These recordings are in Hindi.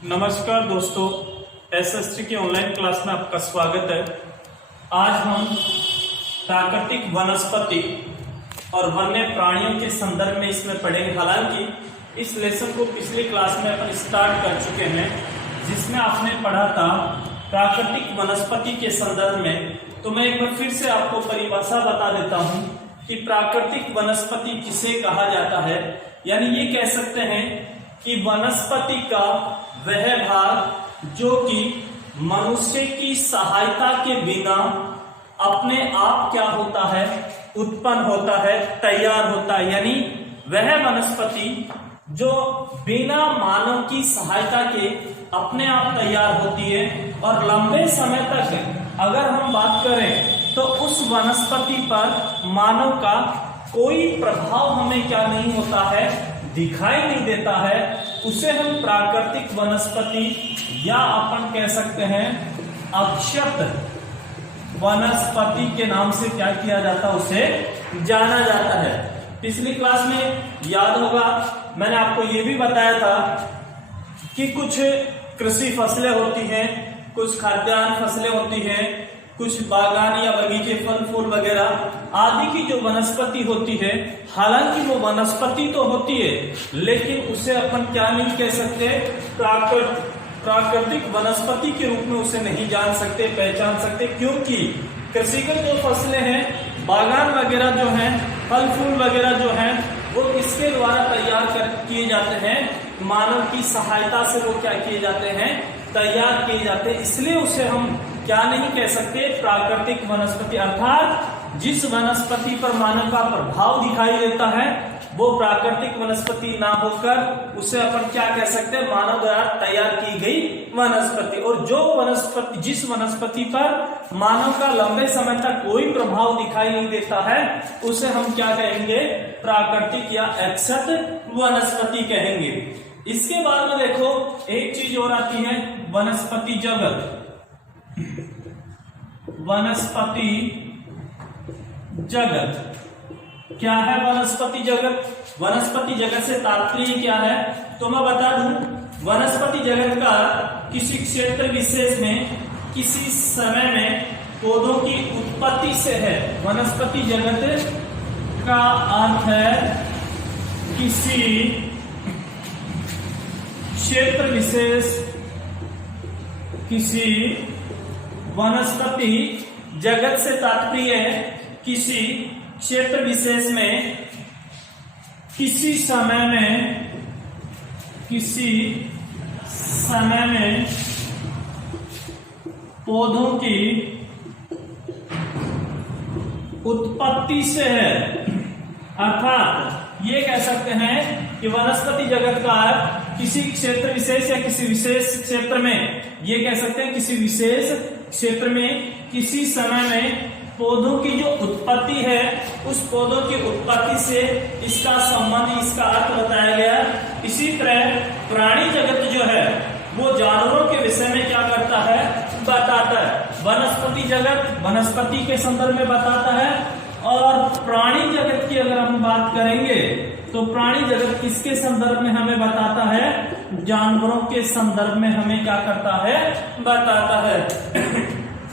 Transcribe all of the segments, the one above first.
नमस्कार दोस्तों, एसएसटी की ऑनलाइन क्लास में आपका स्वागत है। आज हम प्राकृतिक वनस्पति और वन्य प्राणियों के संदर्भ में इसमें पढ़ेंगे। हालांकि इस लेसन को पिछली क्लास में अपन स्टार्ट कर चुके हैं, जिसमें आपने पढ़ा था प्राकृतिक वनस्पति के संदर्भ में। तो मैं एक बार फिर से आपको परिभाषा बता देता हूं कि प्राकृतिक वनस्पति किसे कहा जाता है। यानी ये कह सकते हैं कि वनस्पति का वह भाग जो कि मनुष्य की सहायता के बिना अपने आप क्या होता है, उत्पन्न होता है, तैयार होता है। यानी वह वनस्पति जो बिना मानव की सहायता के अपने आप तैयार होती है और लंबे समय तक अगर हम बात करें तो उस वनस्पति पर मानव का कोई प्रभाव हमें क्या नहीं होता है, दिखाई नहीं देता है। उसे हम प्राकृतिक वनस्पति या अपन कह सकते हैं अक्षत वनस्पति के नाम से क्या किया जाता है, उसे जाना जाता है। पिछली क्लास में याद होगा मैंने आपको ये भी बताया था कि कुछ कृषि फसलें होती हैं, कुछ खाद्यान्न फसलें होती हैं, कुछ बागान या बगीचे, फल फूल वगैरह आदि की जो वनस्पति होती है, हालांकि वो वनस्पति तो होती है लेकिन उसे अपन क्या नहीं कह सकते, प्राकृतिक वनस्पति के रूप में उसे नहीं जान सकते, पहचान सकते। क्योंकि कृषिगत जो फसलें हैं, बागान वगैरह जो हैं, फल फूल वगैरह जो हैं, वो किसके द्वारा तैयार किए जाते हैं, मानव की सहायता से वो क्या किए जाते हैं, तैयार किए जाते हैं। इसलिए उसे हम क्या नहीं कह सकते, प्राकृतिक वनस्पति। अर्थात जिस वनस्पति पर मानव का प्रभाव दिखाई देता है वो प्राकृतिक वनस्पति ना होकर उसे अपन क्या कह सकते हैं, मानव द्वारा तैयार की गई वनस्पति। और जो वनस्पति, जिस वनस्पति पर मानव का लंबे समय तक कोई प्रभाव दिखाई नहीं देता है, उसे हम क्या कहेंगे, प्राकृतिक या अक्षत वनस्पति कहेंगे। इसके बाद में देखो एक चीज और आती है, वनस्पति जगत। वनस्पति जगत क्या है? वनस्पति जगत, वनस्पति जगत से तात्पर्य क्या है तो मैं बता दूं। वनस्पति जगत का किसी क्षेत्र विशेष में किसी समय में पौधों की उत्पत्ति से है। वनस्पति जगत का अर्थ है किसी क्षेत्र विशेष, किसी वनस्पति जगत से तात्पर्य है किसी क्षेत्र विशेष में किसी समय में पौधों की उत्पत्ति से है। अर्थात ये कह सकते हैं कि वनस्पति जगत का किसी क्षेत्र विशेष या किसी विशेष क्षेत्र में, ये कह सकते हैं किसी विशेष क्षेत्र में किसी समय में पौधों की जो उत्पत्ति है, उस पौधों की उत्पत्ति से इसका संबंध, इसका अर्थ बताया गया। इसी तरह प्राणी जगत जो है वो जानवरों के विषय में क्या करता है, बताता है। वनस्पति जगत वनस्पति के संदर्भ में बताता है और प्राणी जगत की अगर हम बात करेंगे तो प्राणी जगत किसके संदर्भ में हमें बताता है, जानवरों के संदर्भ में हमें क्या करता है, बताता है।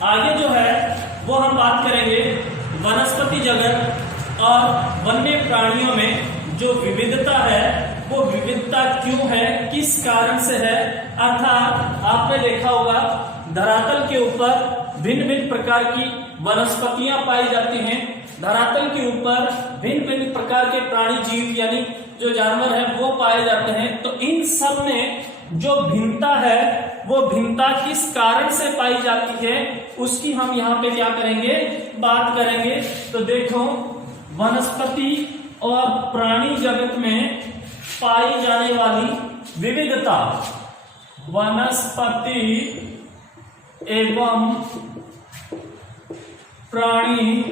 आगे जो है वो हम बात करेंगे वनस्पति जगत और वन्य प्राणियों में जो विविधता है, वो विविधता क्यों है, किस कारण से है। अर्थात आपने देखा होगा धरातल के ऊपर भिन्न भिन्न प्रकार की वनस्पतियां पाई जाती हैं, धरातल के ऊपर भिन्न भिन्न प्रकार के प्राणी जीव यानी जो जानवर है वो पाए जाते हैं। तो इन सब में जो भिन्नता है वो भिन्नता किस कारण से पाई जाती है, उसकी हम यहाँ पे क्या करेंगे, बात करेंगे। तो देखो वनस्पति और प्राणी जगत में पाई जाने वाली विविधता, वनस्पति एवं प्राणी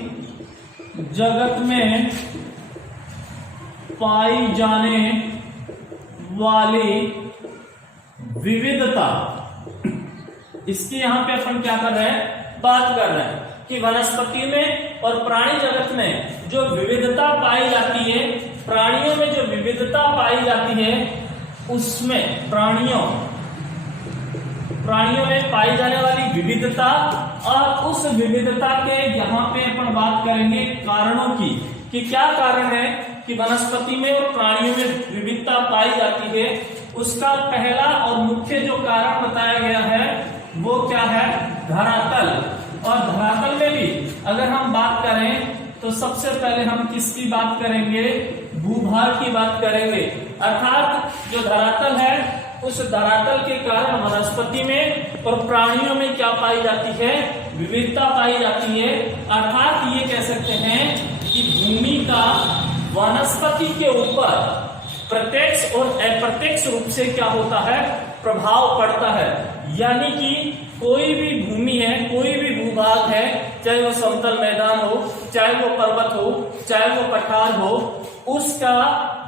जगत में पाई जाने वाली विविधता, इसकी यहां पे अपन क्या कर रहे हैं, बात कर रहे हैं कि वनस्पति में और प्राणी जगत में जो विविधता पाई जाती है, प्राणियों में जो विविधता पाई जाती है उसमें प्राणियों प्राणियों में पाई जाने वाली विविधता, और उस विविधता के यहाँ पे अपन बात करेंगे कारणों की, कि क्या कारण है कि वनस्पति में और प्राणियों में विविधता पाई जाती है। उसका पहला और मुख्य जो कारण बताया गया है वो क्या है, धरातल। और धरातल में भी अगर हम बात करें तो सबसे पहले हम किसकी बात करेंगे, भूभाग की बात करेंगे। अर्थात जो धरातल है उस धरातल के कारण वनस्पति में और प्राणियों में क्या पाई जाती है, विविधता पाई जाती है। अर्थात ये कह सकते हैं कि भूमि का वनस्पति के ऊपर प्रत्यक्ष और अप्रत्यक्ष रूप से क्या होता है, प्रभाव पड़ता है। यानी कि कोई भी भूमि है, कोई भी भूभाग है, चाहे वो समतल मैदान हो, चाहे वो पर्वत हो, चाहे वो पठार हो, उसका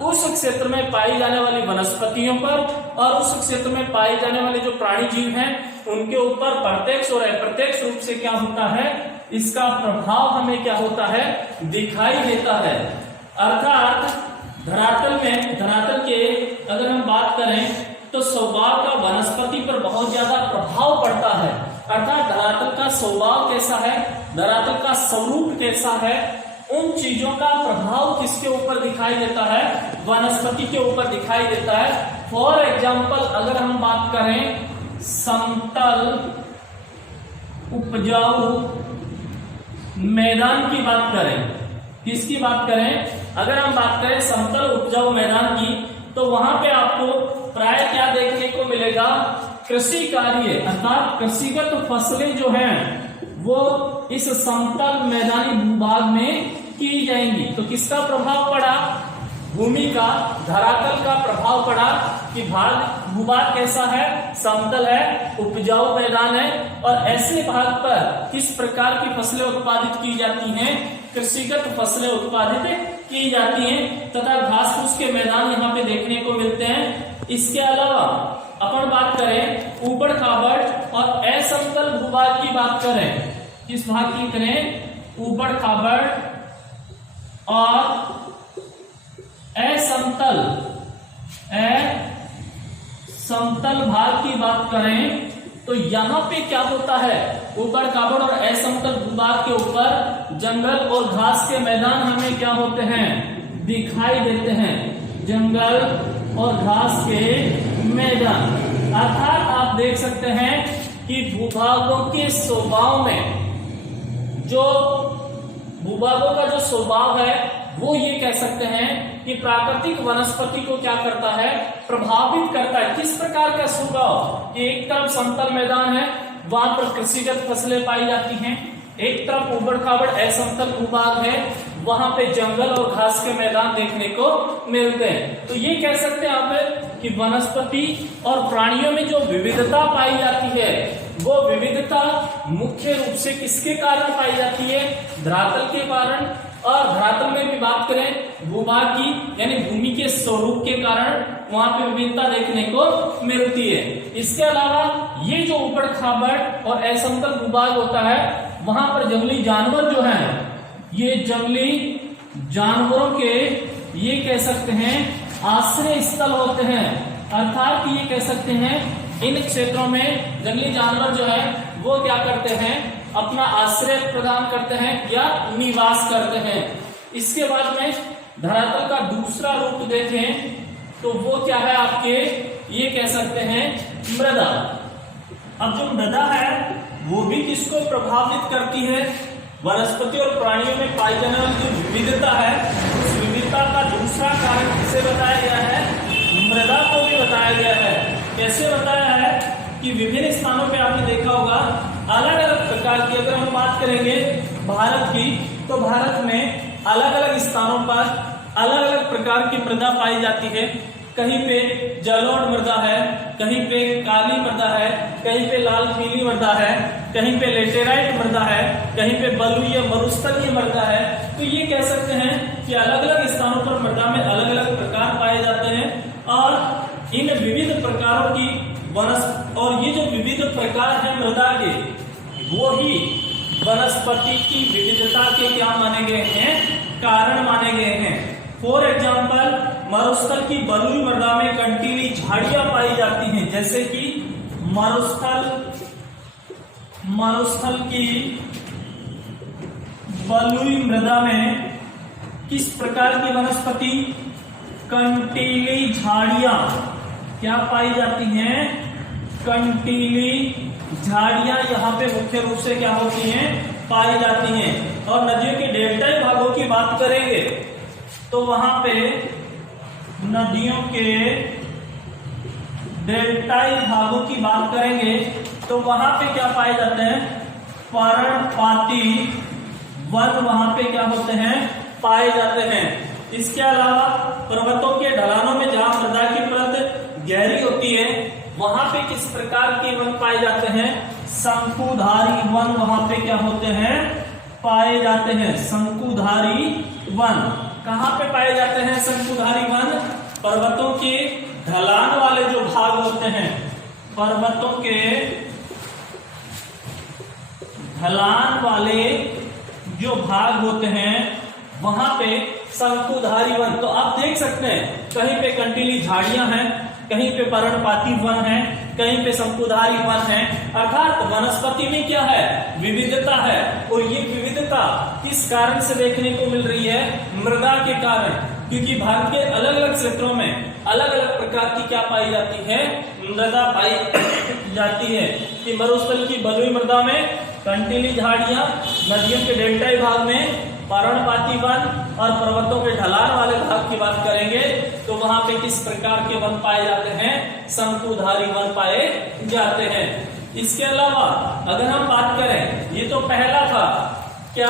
उस क्षेत्र में पाई जाने वाली वनस्पतियों पर और उस क्षेत्र में पाए जाने वाले जो प्राणी जीव हैं उनके ऊपर प्रत्यक्ष और अप्रत्यक्ष रूप से क्या होता है, इसका प्रभाव हमें क्या होता है, दिखाई देता है। अर्थात धरातल के अगर हम बात करें तो स्वभाव का वनस्पति पर बहुत ज्यादा प्रभाव पड़ता है। अर्थात धरातल का स्वभाव कैसा है, धरातल का स्वरूप कैसा है, उन चीजों का प्रभाव किसके ऊपर दिखाई देता है, वनस्पति के ऊपर दिखाई देता है। फॉर एग्जाम्पल अगर हम बात करें समतल उपजाऊ मैदान की बात करें, किसकी बात करें, अगर हम बात करें समतल उपजाऊ मैदान की, तो वहां पे आपको प्राय क्या देखने को मिलेगा, कृषि कार्य अर्थात कृषिगत फसलें जो हैं वो इस समतल मैदानी भूभाग में की जाएंगी। तो किसका प्रभाव पड़ा, भूमि का, धरातल का प्रभाव पड़ा कि भूभाग कैसा है, समतल है, उपजाऊ मैदान है, और ऐसे भाग पर किस प्रकार की फसलें उत्पादित की जाती हैं, कृषिगत फसलें उत्पादित की जाती हैं तथा घास फूस के मैदान यहाँ पे देखने को मिलते हैं। इसके अलावा अपन बात करें ऊबड़ खाबड़ और असमतल भूभाग की बात करें, किस भाग की करें, ऊबड़ खाबड़ और असमतल भाग की बात करें तो यहाँ पे क्या होता है, ऊबड़ खाबड़ और असमतल भूभाग के ऊपर जंगल और घास के मैदान हमें क्या होते हैं, दिखाई देते हैं, जंगल और घास के मैदान। अर्थात आप देख सकते हैं कि भूभागों के स्वभाव में, जो भूभागों का जो स्वभाव है वो ये कह सकते हैं कि प्राकृतिक वनस्पति को क्या करता है, प्रभावित करता है। किस प्रकार का स्वभाव कि एक तरफ समतल मैदान है, वहां पर कृषिगत फसलें पाई जाती हैं, एक तरफ ऊबड़ खाबड़ असमतल भूभाग है, वहां पे जंगल और घास के मैदान देखने को मिलते हैं। तो ये कह सकते हैं आप कि वनस्पति और प्राणियों में जो विविधता पाई जाती है वो विविधता मुख्य रूप से किसके कारण पाई जाती है, धरातल के कारण। और धरातल में भी बात करें भूभाग की, यानी भूमि के स्वरूप के कारण वहां पे विविधता देखने को मिलती है। इसके अलावा ये जो ऊबड़ खाबड़ और असमतल भूभाग होता है वहां पर जंगली जानवर जो हैं, ये जंगली जानवरों के ये कह सकते हैं आश्रय स्थल होते हैं। अर्थात ये कह सकते हैं इन क्षेत्रों में जंगली जानवर जो है वो क्या करते हैं, अपना आश्रय प्रदान करते हैं या निवास करते हैं। इसके बाद में धरातल का दूसरा रूप देखें तो वो क्या है आपके, ये कह सकते हैं मृदा। अब जो मृदा है वो भी किसको प्रभावित करती है, वनस्पति और प्राणियों में पाई जाने वाली जो विविधता है उस विविधता का दूसरा कारण किसे बताया गया है, मृदा को भी बताया गया है। कैसे बताया है कि विभिन्न स्थानों पे आपने देखा होगा अलग अलग प्रकार की, अगर हम बात करेंगे भारत की तो भारत में अलग अलग स्थानों पर अलग अलग प्रकार की मृदा पाई जाती है। कहीं पे जलोढ़ मृदा है, कहीं पे काली मृदा है, कहीं पे लाल पीली मृदा है, कहीं पे लेटेराइट मृदा है, कहीं पे बलुई मरुस्थलीय मृदा है। तो ये कह सकते हैं कि अलग अलग स्थानों पर मृदा में अलग अलग प्रकार पाए जाते हैं और इन विविध प्रकारों की और ये जो विविध प्रकार है मृदा के वो ही वनस्पति की विविधता के क्या माने गए हैं, कारण माने गए हैं। फॉर एग्जाम्पल मरुस्थल की बलुई मृदा में कंटीली झाड़ियां पाई जाती हैं, जैसे कि मरुस्थल की बलुई मृदा में किस प्रकार की वनस्पति, कंटीली झाड़ियां क्या पाई जाती हैं? कंटीली झाड़ियां यहाँ पे मुख्य रूप से क्या होती हैं? पाई जाती हैं। और नदियों के डेल्टाई भागों की बात करेंगे तो वहां पे नदियों के डेल्टाई भागों की बात करेंगे तो वहां पे क्या पाए जाते हैं? पर्णपाती वन वहां पे क्या होते हैं? पाए जाते हैं। इसके अलावा पर्वतों के ढलानों में जहां मृदा की परत गहरी होती है वहां पे किस प्रकार के वन पाए जाते हैं? शंकुधारी वन वहां पे क्या होते हैं? पाए जाते हैं। शंकुधारी वन कहां पे पाए जाते हैं? शंकुधारी वन पर्वतों के ढलान वाले जो भाग होते हैं, पर्वतों के ढलान वाले जो भाग होते हैं वहां पे शंकुधारी वन। तो आप देख सकते हैं कहीं पे कंटीली झाड़ियां हैं, कहीं पे पर्णपाती वन है, कहीं पे शंकुधारी वन है। अर्थात वनस्पति में क्या है? विविधता है। और ये विविधता किस कारण से देखने को मिल रही है? मृदा के कारण, क्योंकि भारत के अलग अलग क्षेत्रों में अलग अलग प्रकार की क्या पाई जाती है? मृदा पाई जाती है। कि मरुस्थल की बलुई मृदा में कंटीली झाड़ियां, नदियों के डेल्टाई भाग में पर्णपाती वन और पर्वतों के ढलान वाले भाग की बात करेंगे तो वहां पे किस प्रकार के वन पाए जाते हैं? शंकुधारी वन पाए जाते हैं। इसके अलावा अगर हम बात करें, ये तो पहला था क्या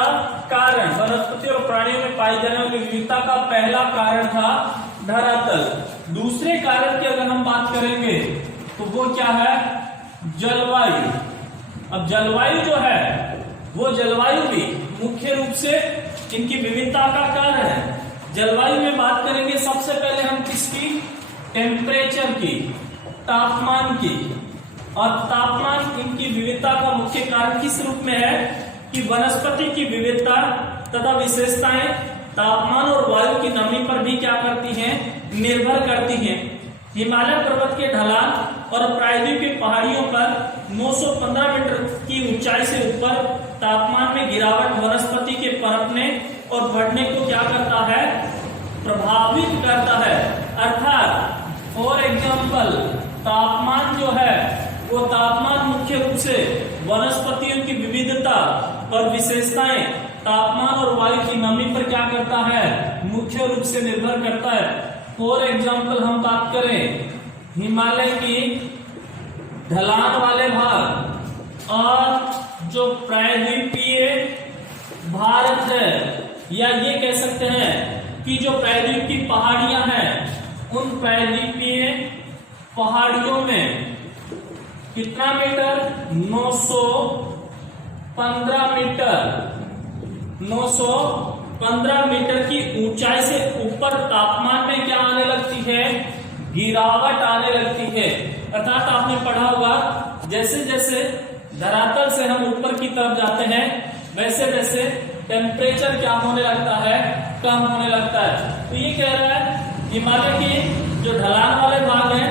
कारण, वनस्पति और प्राणियों में पाई जाने वाली विविधता का पहला कारण था धरातल। दूसरे कारण की अगर हम बात करेंगे तो वो क्या है? जलवायु। अब जलवायु जो है वो जलवायु भी मुख्य रूप से इनकी विविधता का कारण है। जलवायु में बात करेंगे सबसे पहले हम किसकी? टेम्परेचर की, तापमान की। और तापमान इनकी विविधता का मुख्य कारण किस रूप में है? कि वनस्पति की विविधता तथा विशेषताएं तापमान और वायु की नमी पर भी क्या करती हैं? निर्भर करती हैं। हिमालय पर्वत के ढलान और प्रायद्वीप की पहाड़ियों पर 915 मीटर की ऊंचाई से ऊपर तापमान में गिरावट वनस्पति के पनपने और बढ़ने को क्या करता है? प्रभावित करता है। अर्थात फॉर एग्जाम्पल तापमान जो है वो तापमान मुख्य रूप से वनस्पतियों की विविधता और विशेषताएं तापमान और वायु की नमी पर क्या करता है? मुख्य रूप से निर्भर करता है। फॉर एग्जाम्पल हम बात करें हिमालय की ढलान वाले भाग और जो प्रायद्वीपीय भारत है, या ये कह सकते हैं कि जो प्रायद्वीप की पहाड़ियां हैं उन प्रायद्वीपीय पहाड़ियों में कितना मीटर? 915 मीटर। 915 मीटर की ऊंचाई से ऊपर तापमान में क्या आने लगती है? गिरावट आने लगती है। अर्थात आपने पढ़ा होगा जैसे जैसे धरातल से हम ऊपर की तरफ जाते हैं वैसे वैसे टेम्परेचर क्या होने लगता है? कम होने लगता है। तो ये कह रहा है हिमालय के जो ढलान वाले भाग हैं,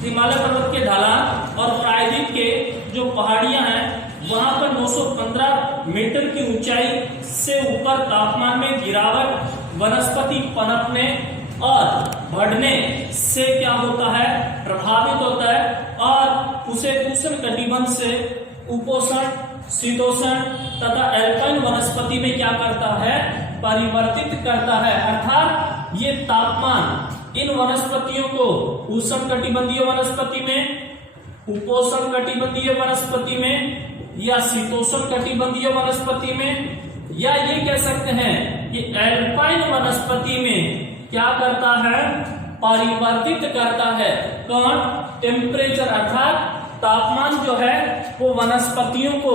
हिमालय पर्वत के ढलान और प्रायद्वीप के जो पहाड़ियां हैं वहां पर 915 मीटर की ऊंचाई से ऊपर तापमान में गिरावट वनस्पति पनपने और बढ़ने से क्या होता है? प्रभावित होता है और उसे उष्ण कटिबंध से उपोष्ण, शीतोष्ण तथा एल्पाइन वनस्पति में क्या करता है? परिवर्तित करता है। अर्थात ये तापमान इन वनस्पतियों को उष्ण कटिबंधीय वनस्पति में, उपोष्ण कटिबंधीय वनस्पति में या शीतोष्ण कटिबंधीय वनस्पति में, या ये कह सकते हैं कि एल्पाइन वनस्पति में क्या करता है? परिवर्तित करता है। कौन? टेम्परेचर अर्थात तापमान जो है वो वनस्पतियों को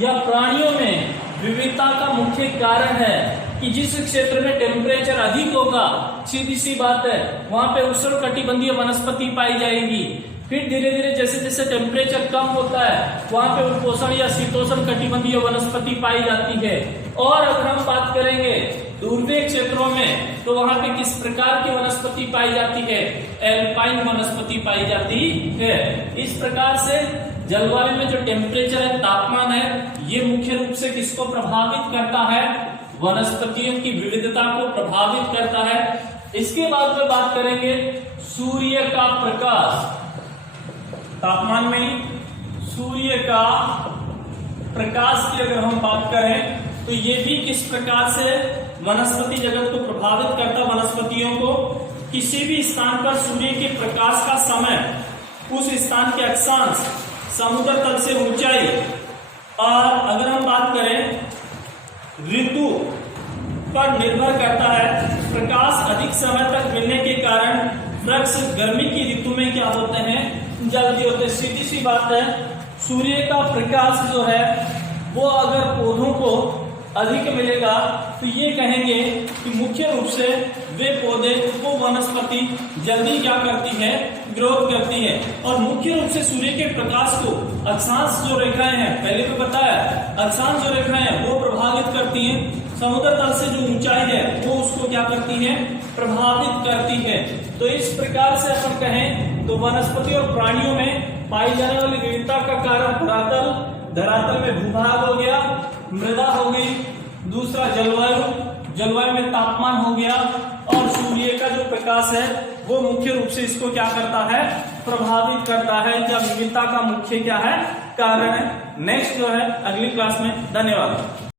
या प्राणियों में विविधता का मुख्य कारण है। कि जिस क्षेत्र में टेम्परेचर अधिक होगा, सीधी सी बात है, वहां पे उष्ण कटिबंधीय वनस्पति पाई जाएगी। फिर धीरे धीरे जैसे जैसे टेम्परेचर कम होता है वहां पे उपोष्ण या शीतोष्ण कटिबंधीय वनस्पति पाई जाती है। और अगर हम बात करेंगे ध्रुवीय क्षेत्रों में, तो वहां पे किस प्रकार की वनस्पति पाई जाती है? एल्पाइन वनस्पति पाई जाती है। इस प्रकार से जलवायु में जो टेम्परेचर है, तापमान है, ये मुख्य रूप से किसको प्रभावित करता है? वनस्पतियों की विविधता को प्रभावित करता है। इसके बाद में बात करेंगे सूर्य का प्रकाश। तापमान में सूर्य का प्रकाश की अगर हम बात करें तो ये भी किस प्रकार से वनस्पति जगत को प्रभावित करता है। वनस्पतियों को किसी भी स्थान पर सूर्य के प्रकाश का समय, उस स्थान के अक्षांश, समुद्र तल से ऊंचाई, और अगर हम बात करें ऋतु पर निर्भर करता है। प्रकाश अधिक समय तक मिलने के कारण वृक्ष गर्मी की ऋतु में क्या होते हैं? जल्दी होते हैं। सीधी सी बात है, सूर्य का प्रकाश जो है वो अगर पौधों को अधिक मिलेगा तो ये कहेंगे कि मुख्य रूप से वे पौधे, वो वनस्पति जल्दी क्या करती है? ग्रोथ करती है। और मुख्य रूप से सूर्य के प्रकाश को अक्षांश जो रेखाएं हैं, पहले भी बताया, अक्षांश जो रेखाएं हैं वो प्रभावित करती हैं। समुद्र तल से जो ऊंचाई है वो उसको क्या करती है? प्रभावित करती है। तो इस प्रकार से अपन कहें तो वनस्पति और प्राणियों में पाई जाने वाली विविधता का कारण धरातल में भूभाग हो गया, मृदा हो गई, दूसरा जलवायु में तापमान हो गया, और सूर्य का जो प्रकाश है वो मुख्य रूप से इसको क्या करता है? प्रभावित करता है। या विविधता का मुख्य क्या है? कारण है। नेक्स्ट जो है अगली क्लास में। धन्यवाद।